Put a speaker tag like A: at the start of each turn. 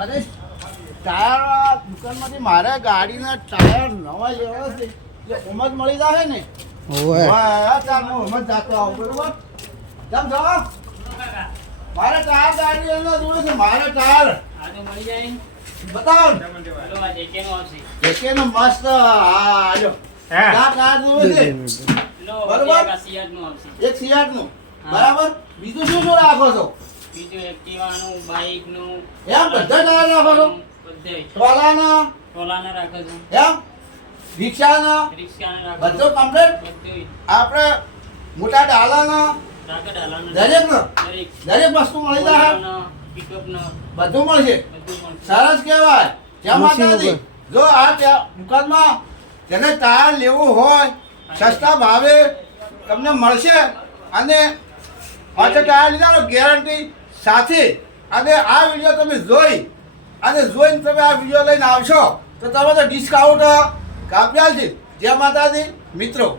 A: અરે ટાયર દુકાનમાંથી મારે ગાડીના ટાયર નવા લેવા છે એટલે ઉમદ મળી જાય ને.
B: ઓય
A: વાહ, ચાલ હું ઉમદ જાતો આવું બરોબર? કેમ છો મારે ટાયર ગાડી અંદર જોડે છે મારે ટાયર.
C: આજે મળી જાય.
A: બતાવો. ને. મસ્ત હા આજો ક્યાં ટાયર છે. બરોબર.
C: એક સિયાટનું
A: બરાબર? બીજું શું શું રાખો છો?
C: બીજું એક્ટિવાનું બાઇકનું
A: એમ બધા ટાયર રાખો છો?
C: બધે.
A: ટોલાના?
C: ટોલાના રાખો છો.
A: એમ રિક્ષાના?
C: રિક્ષાના રાખો
A: બધું કમ્પ્લીટ
C: બધું
A: આપણે મોટા ડાલાના
C: રાખો ડાલાનું
A: દરેકનો?
C: દરેક.
A: દરેક વસ્તુ મળી જાય? બધું મળશે? સરસ કહેવાય. જય માતાજી. જો આ દુકાનમાં જેને તાર લેવું હોય સસ્તા ભાવે તમને મળશે અને પાછળ ટાયર લીધા ગેરંટી સાથે અને આ વીડિયો તમે જોઈ અને જોઈને તમે આ વીડિયો લઈને આવશો તો તમે તો ડિસ્કાઉન્ટ કાપ્યા છે. જય માતાજી, મિત્રો.